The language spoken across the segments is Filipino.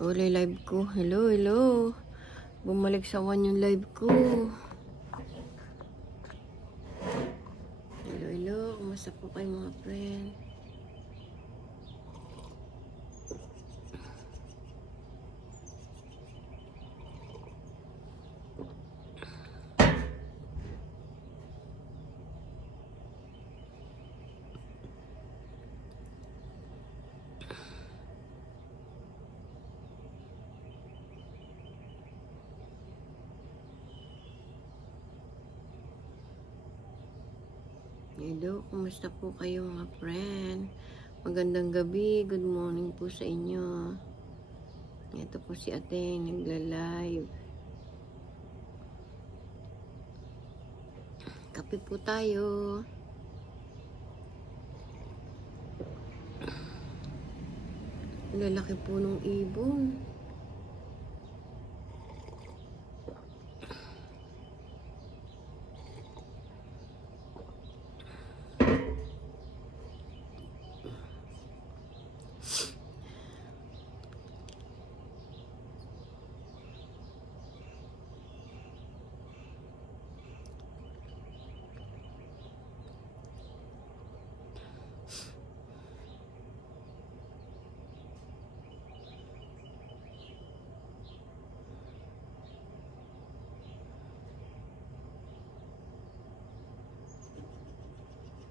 Wala yung live ko. Hello, hello. Bumalik sa one yung live ko. Hello, hello. Kumusta po kayo mga friend? Hello, kumusta po kayo mga friend? Magandang gabi, good morning po sa inyo. Ito po si ate, nagla-live. Kape po tayo. Lalaki po nung ibon.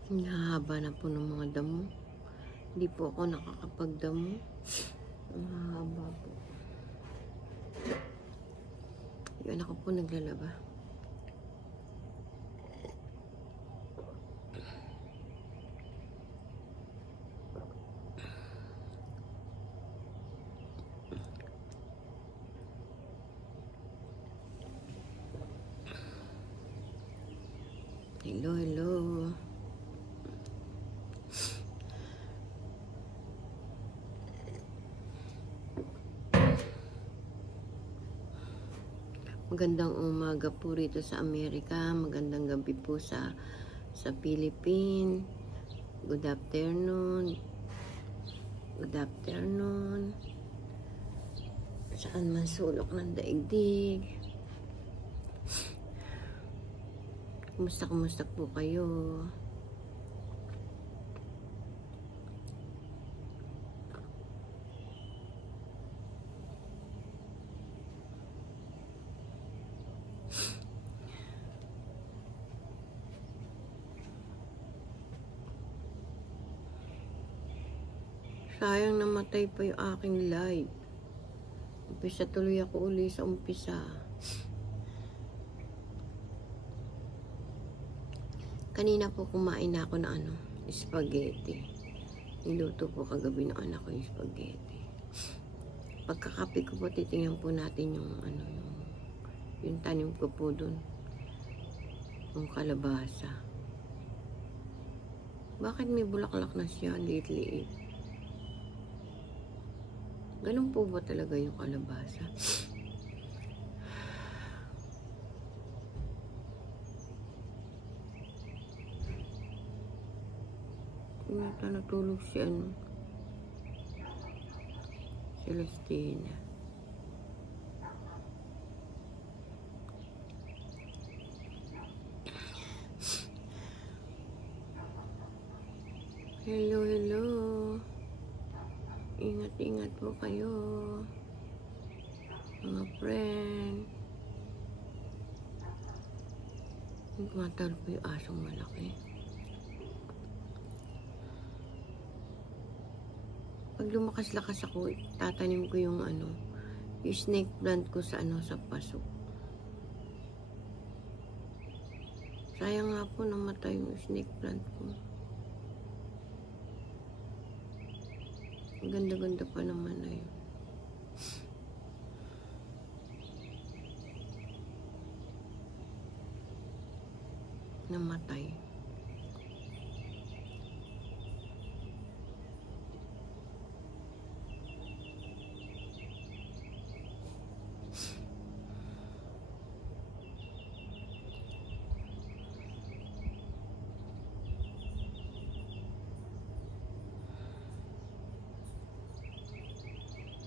Nahaba na po ng mga damo. Hindi po ako nakakapagdamo. Ang haba po. Yung anak ko po naglalaba. Hello, hello. Magandang umaga po rito sa Amerika. Magandang gabi po sa Philippines. Good afternoon. Good afternoon. Saan man sulok ng daigdig. Kumusta po kayo? Sayang namatay pa yung aking live. Umpisa tuloy ako uli sa umpisa. Kanina po kumain na ako ng spaghetti. Niluto po kagabi ng anak ko yung spaghetti. Pagkakape ko po, titingnan po natin yung tanim ko po dun. Yung kalabasa. Bakit may bulaklak na siya? Liit-liit. Ganun po ba talaga yung kalabasa? Kumita natulog si Celestina. Hello, hello. Ingat-ingat po kayo, mga friend. Tumatalo po yung asong malaki. Pag lumakas-lakas ako, tatanim ko yung snake plant ko sa sa paso. Sayang nga po namatay yung snake plant ko. Ganda-ganda pa naman na yun. Namatay.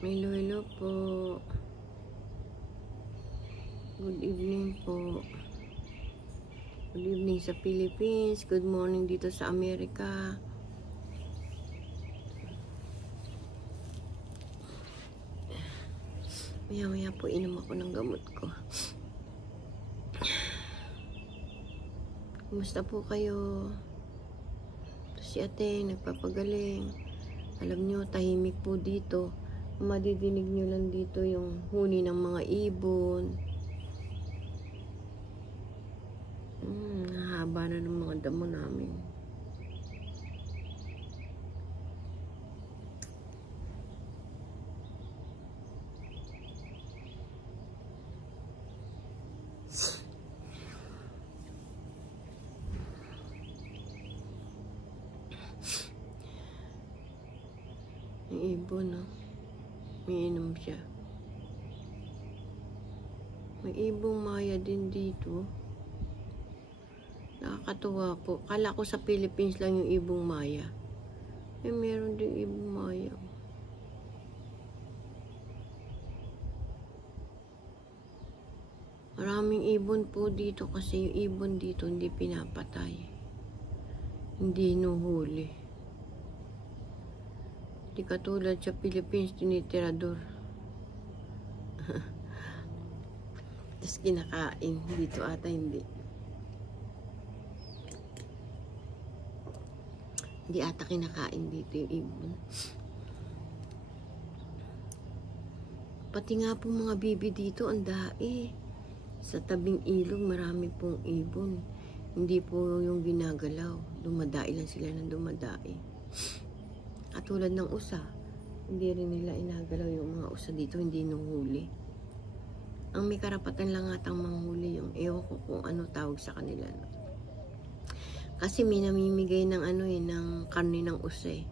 Hello, hello po. Good evening po. Good evening sa Philippines. Good morning dito sa Amerika. Maya-maya po inom ako ng gamot ko. Kumusta po kayo? Ito si ate, nagpapagaling. Alam nyo, tahimik po dito. Madidinig nyo lang dito yung huni ng mga ibon. Nahaba na ng mga damo namin. May ibon, no? May inom siya. May ibong maya din dito. Nakakatuwa po. Kala ko sa Philippines lang yung ibong maya. Meron din ibong maya. Maraming ibon po dito kasi yung ibon dito hindi pinapatay. Hindi hinuhuli. Di katulad sa Philippines, tinitirador. Tapos kinakain. Dito ata hindi. Hindi ata kinakain dito yung ibon. Pati nga po mga bibi dito, ang dae. Sa tabing ilog, marami pong ibon. Hindi po yung ginagalaw. Dumadae lang sila ng dumadae. Katulad ng usa, hindi rin nila inagalaw yung mga usa dito, hindi nuhuli. Ang may karapatan lang atang manghuli yung ewan ko kung ano tawag sa kanila. No? Kasi may namimigay ng ano eh, ng karne ng usa eh.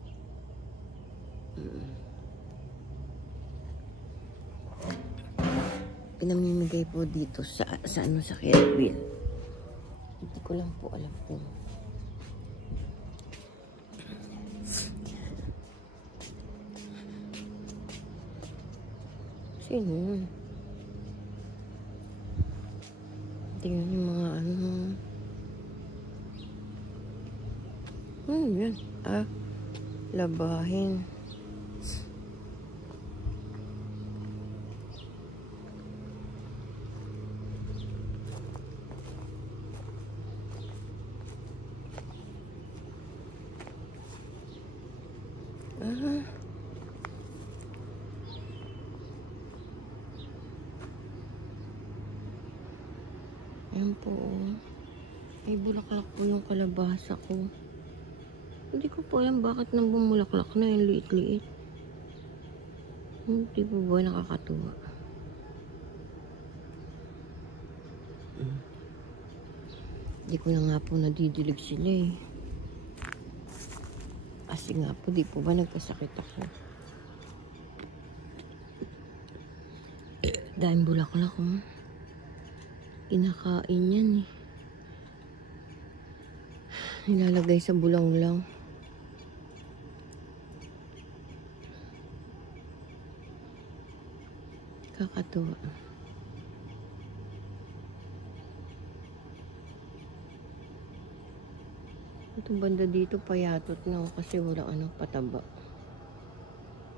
Pinamimigay po dito sa ano sa Kerbil. Hindi ko lang po alam kung sino yun? Tingnan yung mga ano. Yan. Labahin. Ayan po. May bulaklak po yung kalabasa ko. Hindi ko po alam bakit nang bumulaklak na yung liit-liit. Hindi po ba nakakatuwa? Hindi ko na nga po nadidilig sila eh. Kasi nga po, di po ba nagkasakit ako? Dahil bulaklak ko. Kinakain yan eh. Nilalagay sa bulang lang. Kakatuwa. Itong banda dito payatot na kasi walang ano pataba.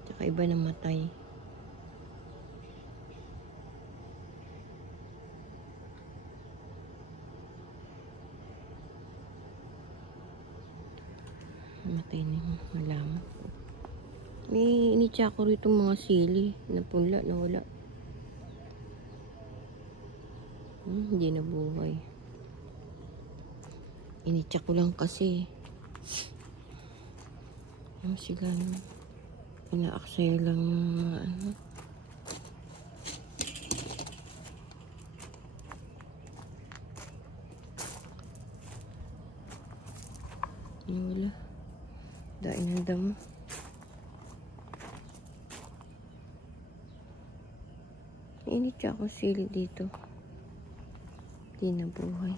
Tsaka iba namatay. Matay na yung halaman. May initsa ko rito mga sili na punla na wala. Hindi na buhay. Initsa ko lang kasi. Sila inaaksaya lang yung mga ano. Wala. Daing ng damo. Initsa ako sili dito. Hindi na buhay.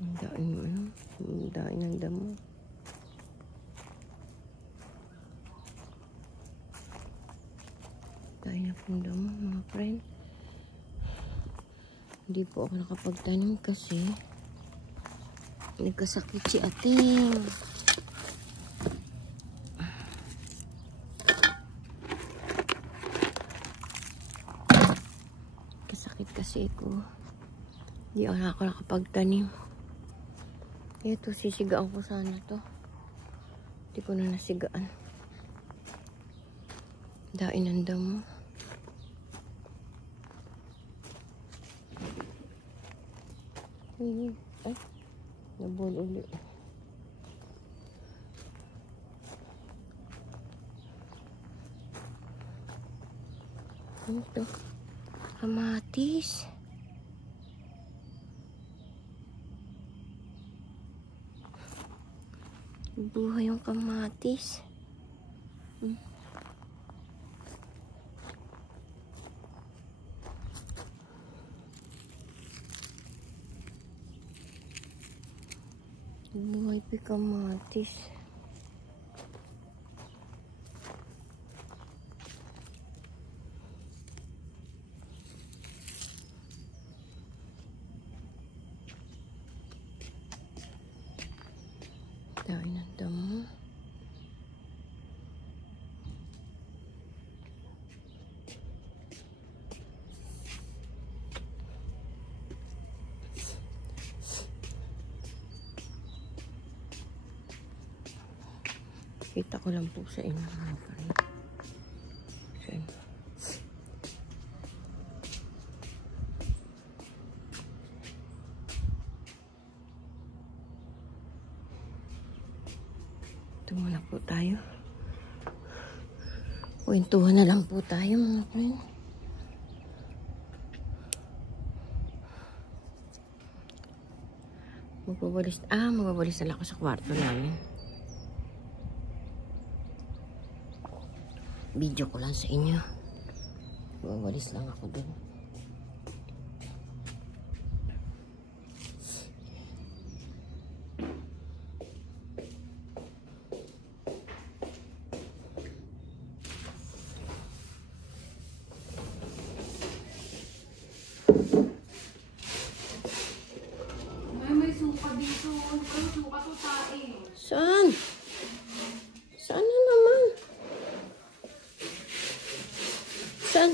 Ang daing ano. Ang daing ng damo. tayo na pong damo, mga friend. Hindi po ako nakapagtanim kasi nagkasakit si ating. Kasakit kasi ko. Hindi ako nakapagtanim. Ito, sisigaan ko sana to. Hindi ko na nasigaan. Dain ang damo. Ay, nabol uli. Ano to? Kamatis. Buhay yung kamatis. Buhay pa kamatis. Dahil ng damo. Kita ko lang po sa inyo mga friend. Ito muna po tayo. Kwentuhan na lang po tayo mga friend. Magbabalis na lang ako sa kwarto namin. Video ko lang sa inyo. Magbabalis lang ako dun. May suka dito. Ano suka to tae? Saan? Saan na naman? Saan?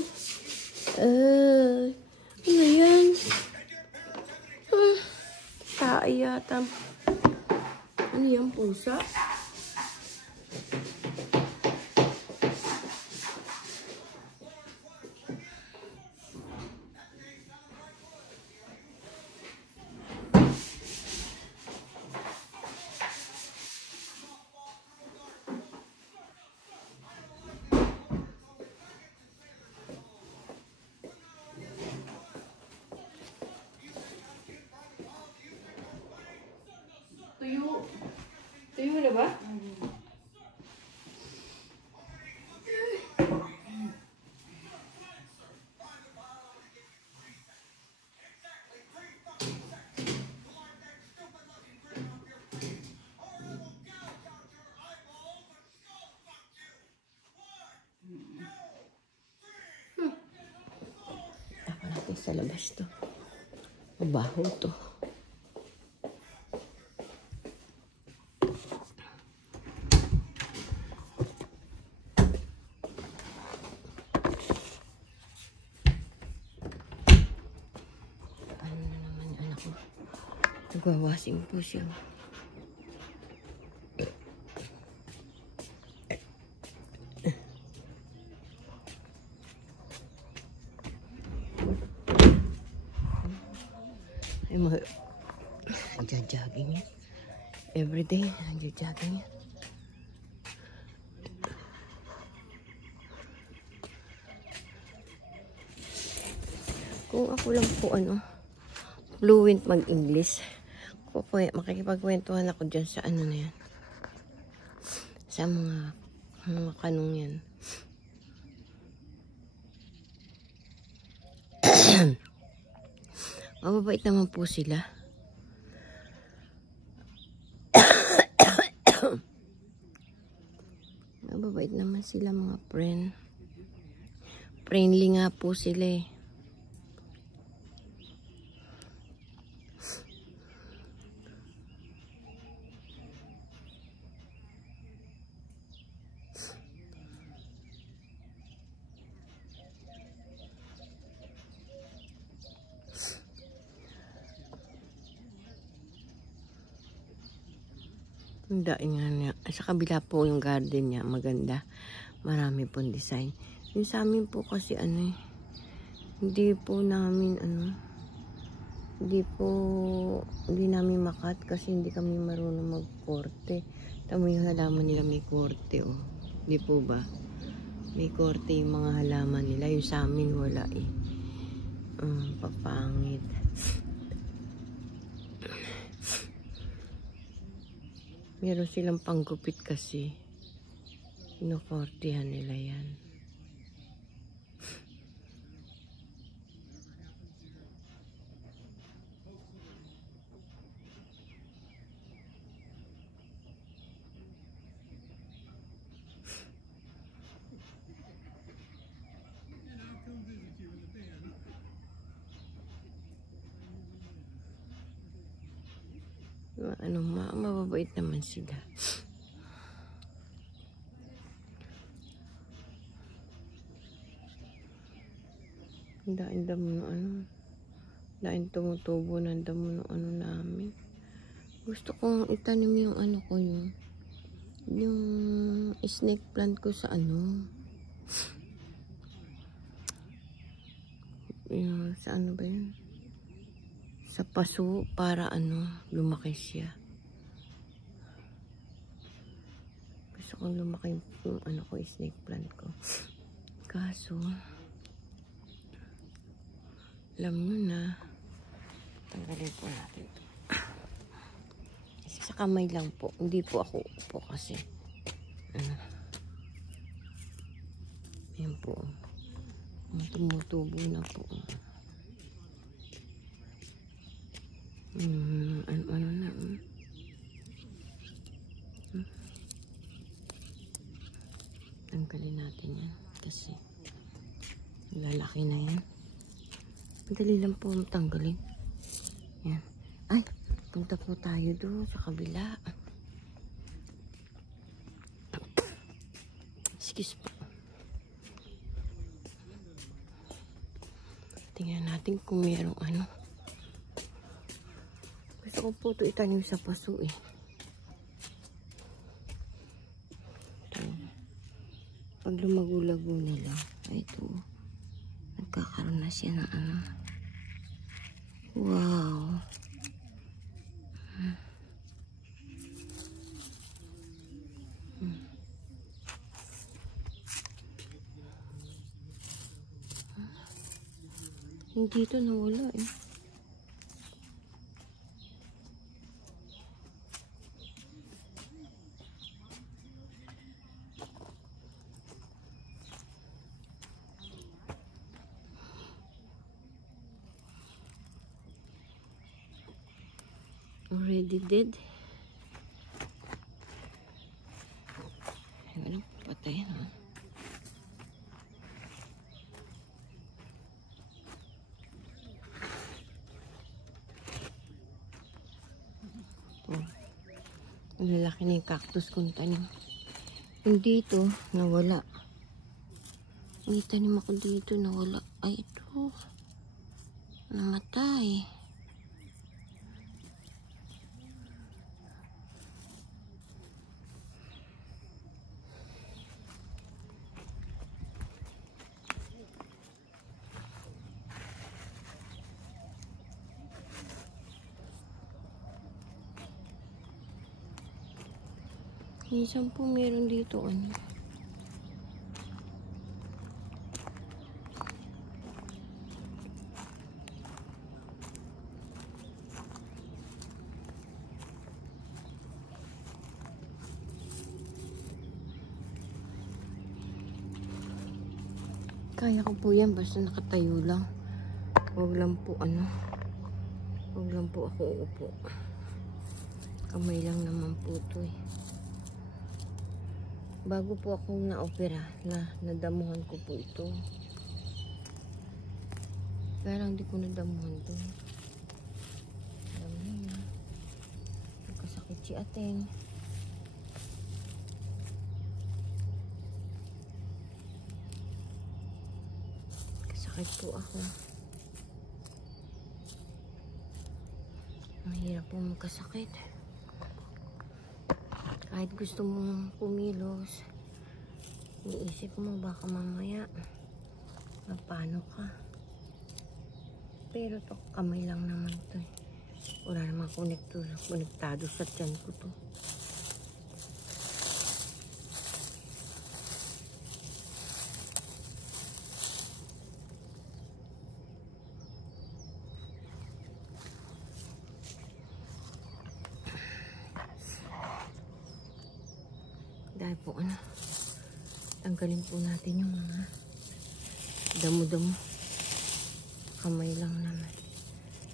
Ano yan? Tae yata. Ano yan? Pusa? Tuyo. Tuyo na ba? Ako natin sa labas to. Mabaho to. Nagwawasing po siya. Ay, nagja-jogging yan. Everyday, nagja-jogging yan. Kung ako lang po, fluent mag-English, makikipagkwentuhan ako dyan sa ano na yan. Sa mga kanong yan. Mababait naman po sila. Mababait naman sila mga friend. Friendly nga po sila eh. Ang daing nga niya. Sa kabila po yung garden niya, maganda. Marami pong design. Yung sa amin po kasi ano eh, hindi po namin hindi namin makat kasi hindi kami marunong magkorte. Tamo yung halaman nila may korte oh. Hindi po ba? May korte yung mga halaman nila. Yung sa amin wala eh. Papangit. Meron silang panggupit kasi. Inukortihan nila yan. Mababait naman sila. Daing damo ng daing tumutubo ng damo ng namin. Gusto kong itanim yung ko yung snake plant ko sa yung sa ba yun? Sa paso para lumaki siya. Gusto kong lumaki yung ko, snake plant ko. Kaso, alam nyo na, tanggalin po natin. Sa kamay lang po, hindi po ako upo kasi. Ayan po. Tumutubo na po. Ano na. Tanggalin natin yan kasi lalaki na yan. Madali lang po tanggalin. Yan. Ay, punta po tayo doon sa kabila. Excuse po. Tingnan natin kung mayroong Gusto ko po ito itanim sa paso eh. Pag lumago-lago nila, ay ito, nagkakaroon na siya ng wow. Hindi ito nawala eh. Already dead. Ano, patay na. Ang lalaki na yung cactus kong tanim. Yung dito, nawala. May tanim ako dito, nawala. Ay, ito. Namatay. Minsan po meron dito kaya ko po yan basta nakatayo lang. Huwag lang po huwag lang po ako uupo. Kamay lang naman po ito eh. Bago po akong na-opera, nadamuhan ko po ito. Kaya lang di ko nadamuhan to. Alam niyo na. Nagkasakit si Aten. Kasakit po ako. Mahirap po magkasakit. Kahit gusto mong pumilos, iisip mo baka mamaya paano ka. Pero to kamay lang naman to. Wala namang konektado sa tiyan ko to. Dahil po tanggalin po natin yung mga damo-damo. Kamay lang naman.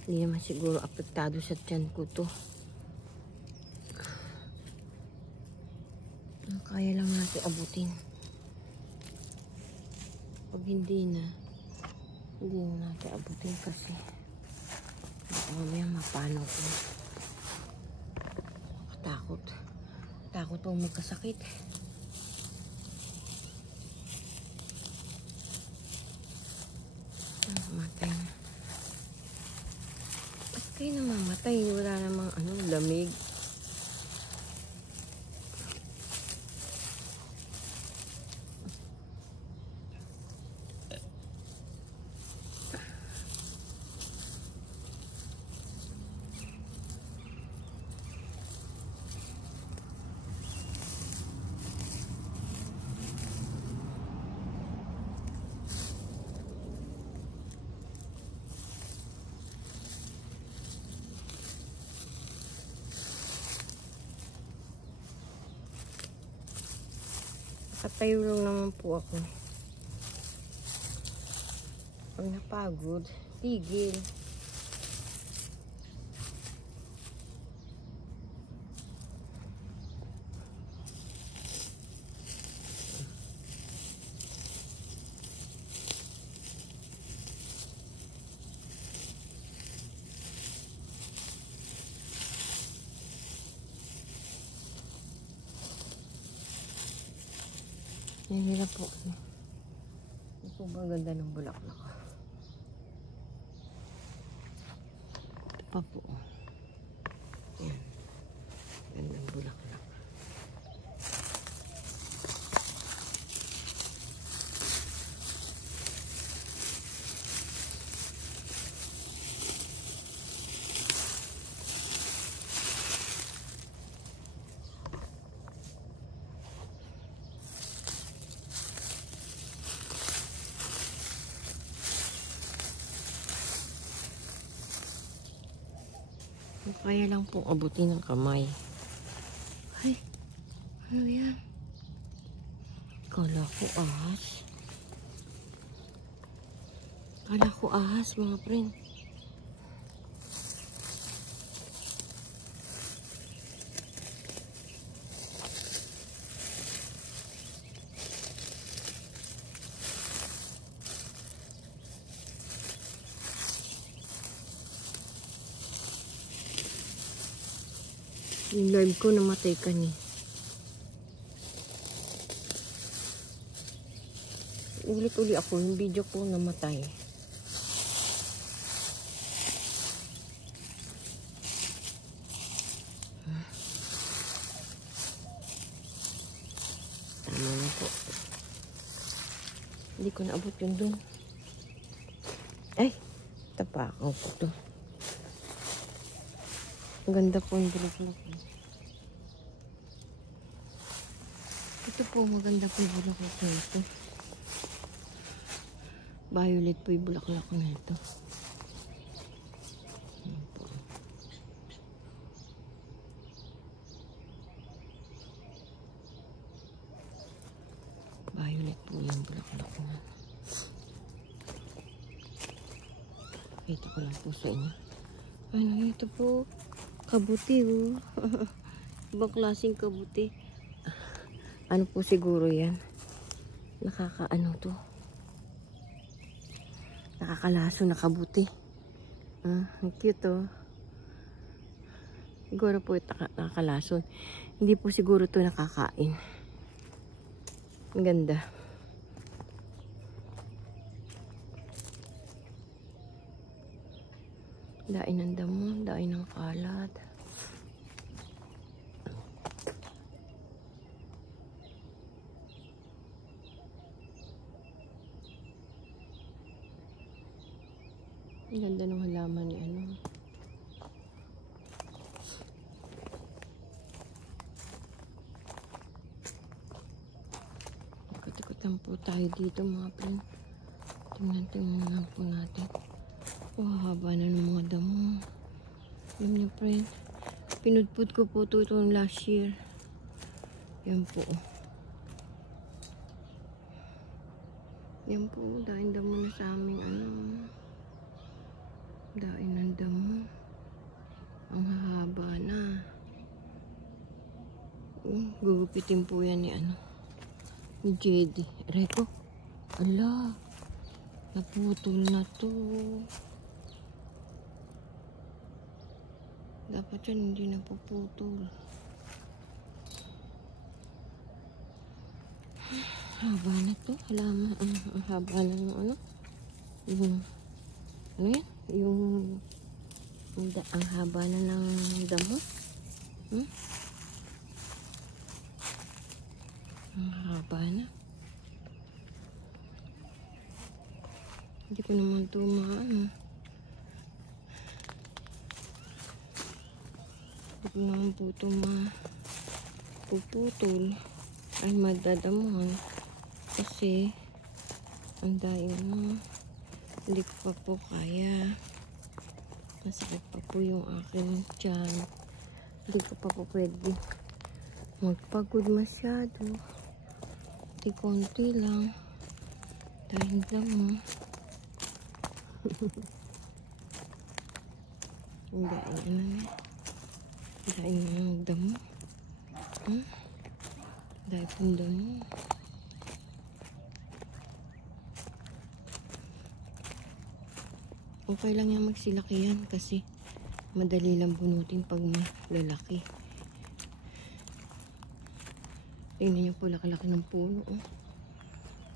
Hindi naman siguro apektado sa tiyan ko to. Kaya lang natin abutin. Pag hindi na natin abutin kasi baka mamaya mapano ko. Takot po magkasakit. Mamatay na. Ba't kayo namamatay? Wala namang lamig. Katayo lang naman po ako. Pag napagod, tigil. Nahihirap po. Hindi po ba ganda ng bulaklak? Ito pa po. Yan. Gandang bulaklak. Kaya lang po abutin ng kamay. Ay, ano yan? Kala ko ahas. Kala ko ahas, mga friend. Yung live ko namatay ka ni. Ulit-uli ako, yung video ko namatay. Tama na po. Hindi ko naabot yun dun. Ay, tapakan ko to. Ang ganda po yung bulaklak. Ito po, maganda po yung bulaklak na ito. Violet po yung bulaklak na ito. Ayan po. Violet po yung bulaklak na. Pakita ko lang po sa inyo. Ano ito po? Kabuti oh. Ibang klaseng kabuti. Ano po siguro yan? Nakakaano to? Nakakalaso, nakabuti. Ang cute oh. Siguro po ito nakakalason. Hindi po siguro ito nakakain. Ang ganda. Dain ng damo, dain ng kalat. Ang ganda ng halaman ni ano. Ikot-ikot lang po tayo dito mga friend. Tingnan lang po natin. Oh, haba na ng mga damo. Alam niyo friend, pinudpud ko po ito last year. Yan po. Yan po, daing damo na sa aming ano. Daing ng damo. Ang haba na. Gugupitin po yan ni ano. Ni JD. Reko. Ala. Naputol na to. Dapat yan hindi napuputol. Haba na to. Halaman. Ang haba na ng ano. Yung ano yan? Ang haba na ng damo. Ang haba na. Hindi ko naman ito maano. Hindi ko naman po ito mapuputol. Ay madadamuhan. Kasi ang daing ano. Hindi ko pa po kaya. Masakit pa po yung akin tiyan. Hindi ko pa po pwede magpagod masyado. Konti lang. Dahil damo. Ang daing ano na. Daing ng damo. Daing pong damo. Okay lang yan magsilakihan kasi madali lang bunutin pag malalaki. Tingnan nyo po, laki-laki ng puno.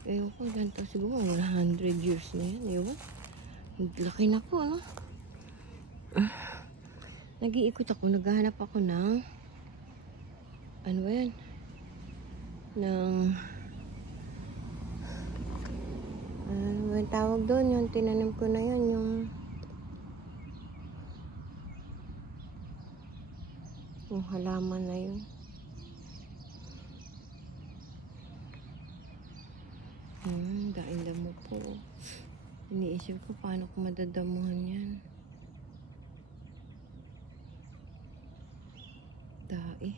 Ewan ko, ganito siguro 100 years na yan. Ewan. Laki na po, ano? Nag-iikot ako, naghahanap ako ng ano ba yan? Ano ba yung tawag doon? Yung tinanim ko na yan, yung halaman na yun. Daing damo po. Iniisip ko paano ko madadamuhan yan. Dai.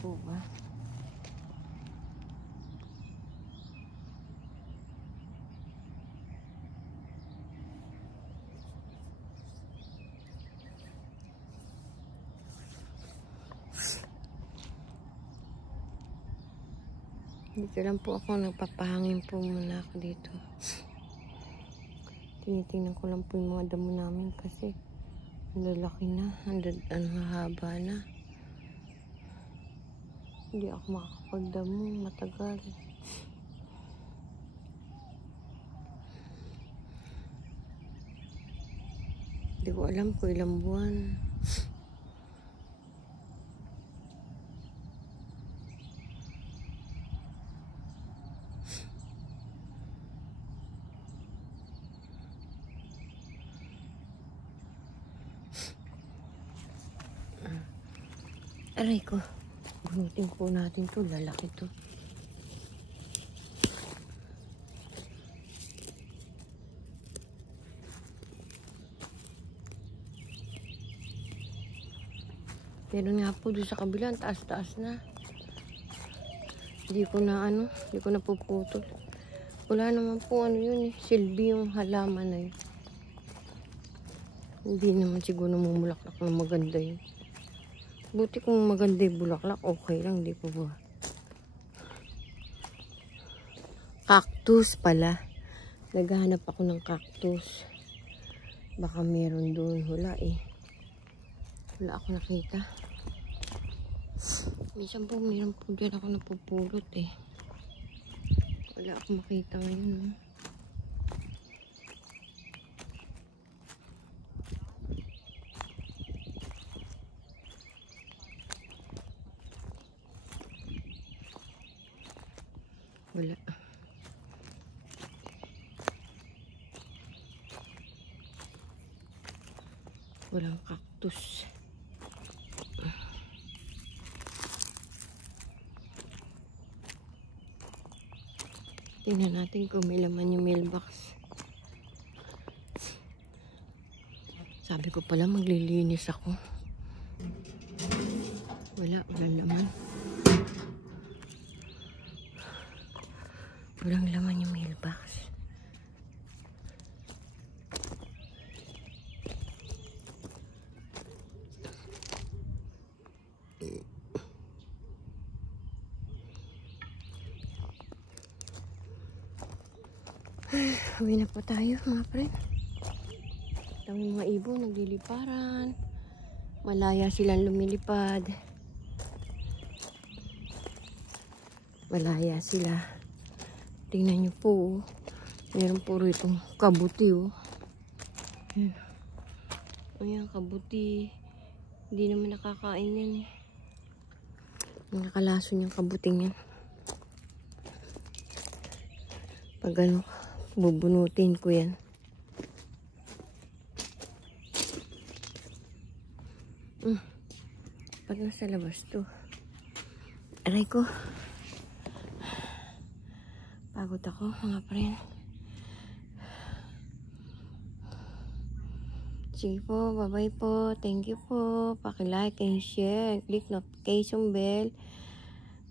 Po ba? Dito lang po ako, nagpapahangin po muna ako dito. Tinitingnan ko lang po yung mga damo namin kasi ang lalaki na, ang haba na. Hindi ako makakapagdamo matagal. Hindi ko alam kung ilang buwan. Aray ko. Bunutin po natin to, lalaki to. Meron nga po doon sa kabila, taas-taas na. Hindi ko na puputol. Wala naman po yun eh, silbi yung halaman na yun. Hindi naman siguro mumulaklak na maganda yun. Buti kung maganda yung bulaklak, okay lang, di po ba? Cactus pala. Naghahanap ako ng cactus. Baka meron doon. Wala eh. Wala ako nakita. Minsan po meron po dyan ako napupulot eh. Wala ako makita ngayon. Wala. Walang cactus. Tingnan natin kung may laman yung mailbox. Sabi ko pala maglilinis ako. Walang laman. Walang laman yung mailbox. Uwi na po tayo mga friend. Ang mga ibon nagliliparan. Malaya silang lumilipad. Malaya sila. Tingnan nyo po. Meron po rito kabuti oh. Ayan. Ayan kabuti. Hindi naman nakakain yan eh. Nakalason yung kabuting yan. Pag bubunutin ko yan. Pag nasa labas to. Aray ko. Pagod ako mga friend. Sige po, bye-bye po. Thank you po. Paki-like and share. Click notification bell.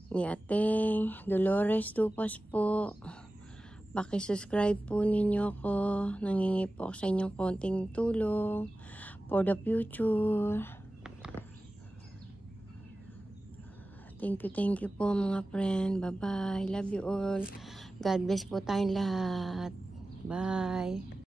Ni Ate Dolores Tupas po. Paki-subscribe po ninyo ako. Nangingi po ako sa inyong konting tulong for the future. Thank you po mga friend. Bye-bye. Love you all. God bless po tayong lahat.